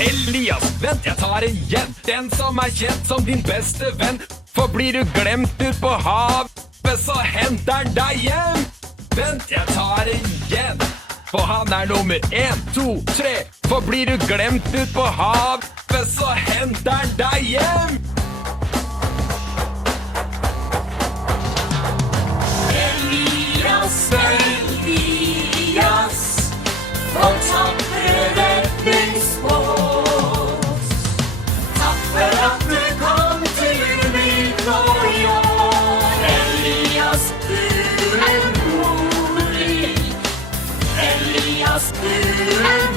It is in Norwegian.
Elias, vent, jeg tar igjen. Den som er kjent som din beste venn. For blir du glemt ut på havet, så henter han deg hjem. Vent, jeg tar igjen. For han er nummer 1, 2, 3. For blir du glemt ut på havet, så henter han deg hjem. Elias, Elias, vår tapre redningsbåt. Takk for at du kom til min og jord. Elias, du er modig. Elias, du er